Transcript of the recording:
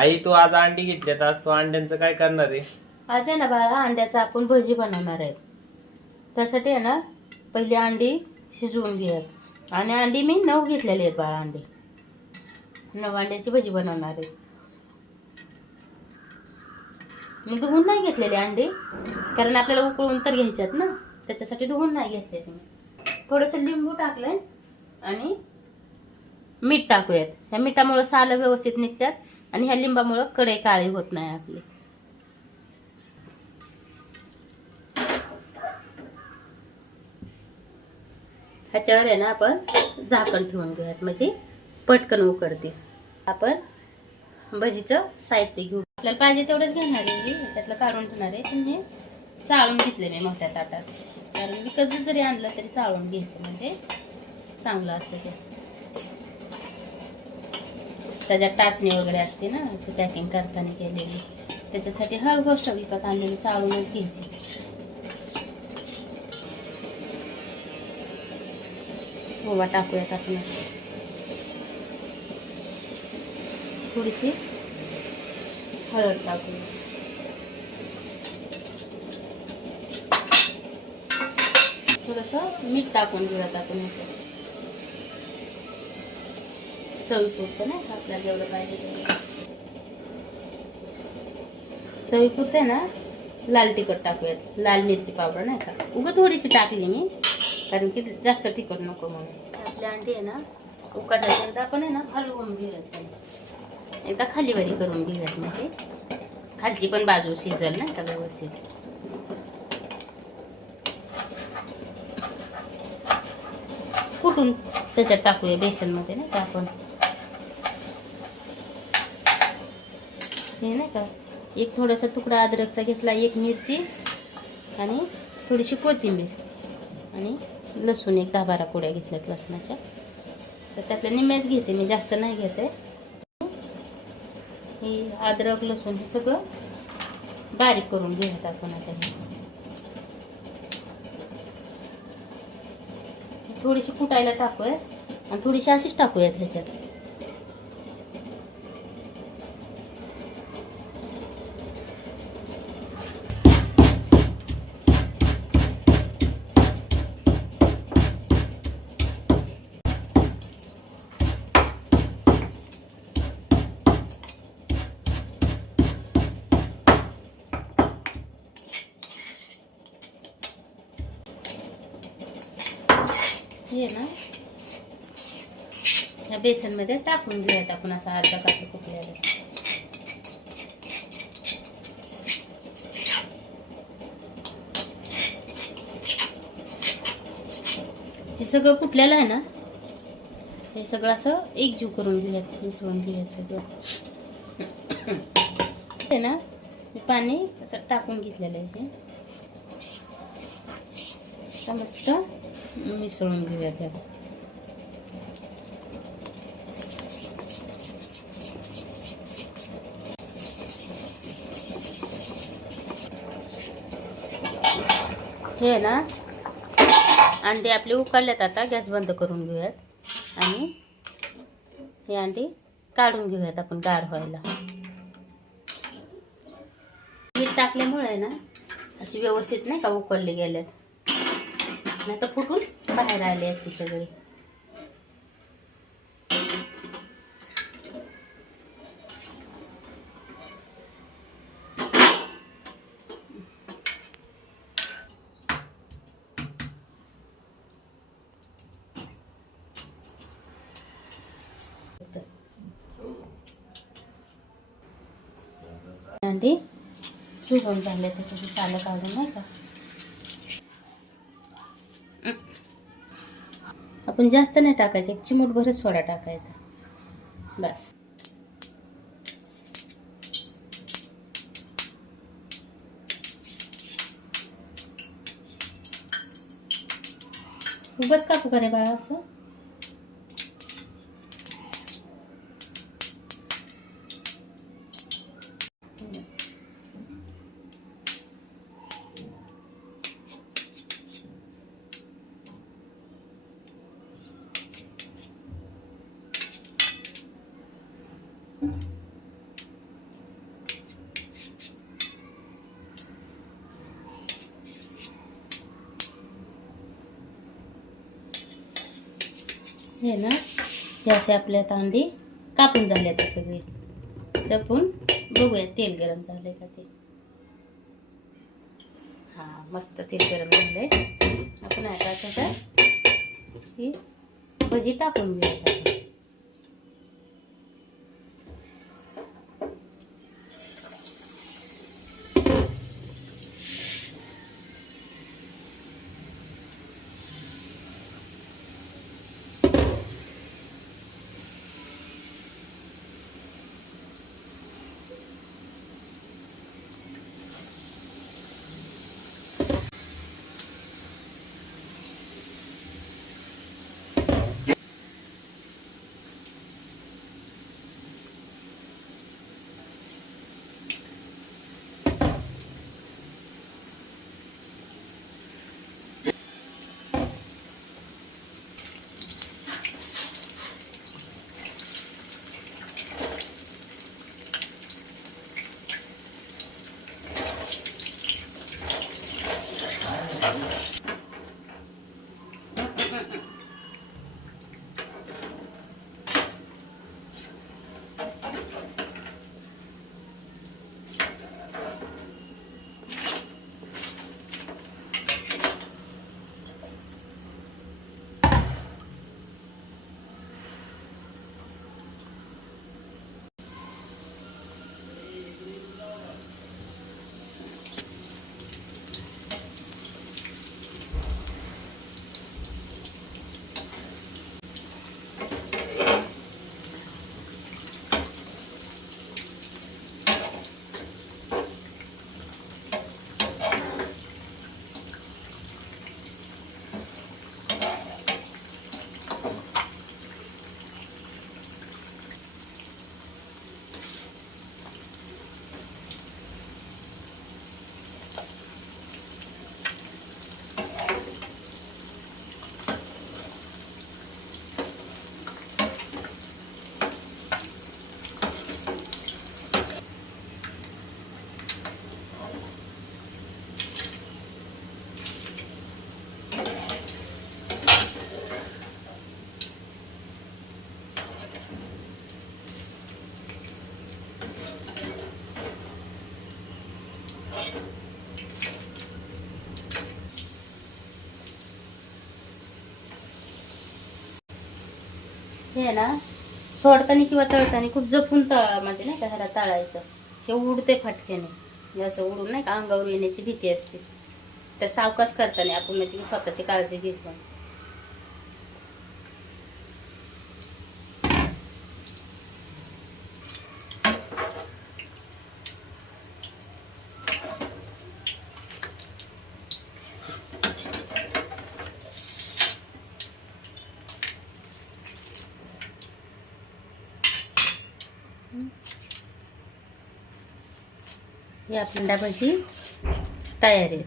आई तू आज अंडी घेतली आज तू अंड्यांचं काय करणार आहे? आज आहे ना बाळा अंड्याचा आपण भजी बनवणार आहे. त्यासाठी आहे ना पहिली अंडी शिजवून घेऊयात आणि अंडी मी नऊ घेतलेली आहेत बाळा अंडी. नऊ अंड्याची भजी बनवणार आहे. मी धुवून नाही घेतलेली अंडी कारण आपल्याला उकळून तर घ्यायच्यात ना. त्याच्यासाठी धुवून नाही घेतलेली मी. थोडंसं लिंबू टाकलंय आणि मीठ टाकूयात. ह्या मिठामुळं सालं व्यवस्थित निघतात आणि ह्या लिंबामुळं कडे काळी होत नाही आपली. ह्याच्यावर आहे ना आपण झाकण ठेवून घेऊयात. म्हणजे पटकन उकडते. आपण भजीचं साहित्य घेऊ. आपल्याला पाहिजे तेवढंच घेणार आहे मी. ह्याच्यातलं काढून ठेवणार आहे. पण हे चाळून घेतले मी मोठ्या ताटात. कारण विकत जरी आणलं तरी चाळून घ्यायचं. म्हणजे चांगलं असतं ते. त्याच्यात टाचणी वगैरे असते ना अशी पॅकिंग करताना केलेली. त्याच्यासाठी हर गोष्ट विकत आणलेली चाळूनच घ्यायची. ओवा टाकूयात आपण? थोडीशी हळद टाकूया. थोडंसं मीठ टाकून घेऊयात आपण ह्याच्यात चवीपुरतं नाही का आपल्याला जेवढं पाहिजे तेवढं? चवीपुरतं ना? लाल तिखट टाकूयात. लाल मिरची पावडर नाही का? उगं थोडीशी टाकली मी कारण की जास्त तिखट नको म्हणून. आपली अंडी आहे ना उकडल्याच्या आपण आहे ना हलवून घेऊयात एकदा खाली करून घेऊयात म्हणजे. खालची पण बाजू शिजल नाही का व्यवस्थित? कुठून त्याच्यात टाकूया बेसनमध्ये नाही का आपण? हे नाही का? एक थोडासा तुकडा अद्रकचा घेतला एक मिरची आणि थोडीशी कोथिंबीर आणि लसूण एक दहा बारा कुड्या घेतल्यात लसणाच्या. तर त्यातल्या निम्याच घेते मी जास्त नाही घेते. हे अद्रक लसूण हे सगळं बारीक करून घेऊयात आपण आता थोडीशी कुटायला टाकूया आणि थोडीशी अशीच टाकूयात ह्याच्यात. हे ना? ह्या बेसनमध्ये टाकून घेऊयात आपण असा अर्धा काचं कुठल्याला हे सगळं कुठल्याला आहे ना? हे सगळं असं एकजीव करून घेऊयात मिसळून घेऊयात सगळं. हे ना पाणी असं टाकून घेतलेलं आहे. समजतं? मस्त मिसळून घेऊया त्यात हे ना अंडी आपली उकडल्यात आता गॅस बंद करून घेऊयात. आणि हे अंडी काढून घेऊयात आपण गार व्हायला. मीठ टाकल्यामुळे आहे ना अशी व्यवस्थित नाही का उकळली गेल्यात. नाही तर फुटून बाहेर आले असते सगळे. अंडी सुगम झाले त्याच्याची सालं काढून नाही का? पण जास्त नाही टाकायचं एक चिमूटभरच सोडा टाकायचा. बस. बस कापू का रे बाळा असं? हे ना हे असे आपल्या तांदी कापून झाले आता सगळे. लपून बघूया तेल गरम झालंय का ते. हा मस्त तेल गरम झालंय. आपण आता त्याच्यात ही भजी टाकून घेऊया. हे ना सोडताना किंवा तळताना खूप जपून तळ म्हणजे नाही का ह्याला तळायचं. हे उडते फटक्याने. असं उडून नाही का अंगावर येण्याची भीती असते. तर सावकाश करताना आपण म्हणजे स्वतःची काळजी घेतो. ही आपली डाबाची तयारी